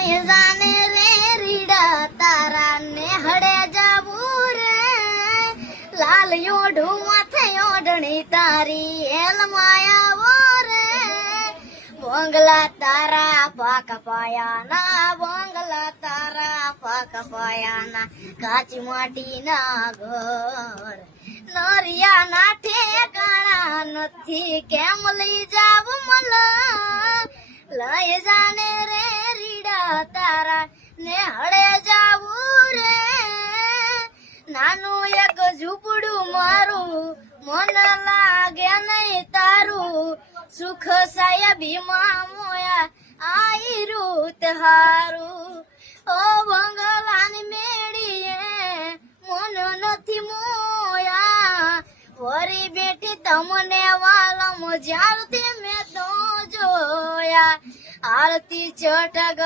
જાને રે રીડા તારા ને હડે જાવું રે લાલ યોઢું માથે ઓઢણી તારી એલ માયાવો રે બોંગલા તારા પાક પાયાના બોંગલા તારા પાક પાયાના કાચી માટીના ઘર નરિયા ના ઠેકાણા નથી કેમ લઈ જાવ મલા લઈ જાને રે રીડા તારા ને હળે જાવું રે નાનું એક ઝૂંપડું મારું મન લાગે નહીં તારું સુખ સાહેબી માં મોયા આઈ રૂત હારું ઓ બંગલાની મેળીએ મન નથી મોયા વરી બેઠી તમને વાલમ જ્યારથી મેં તો જોયા આરતી ચટક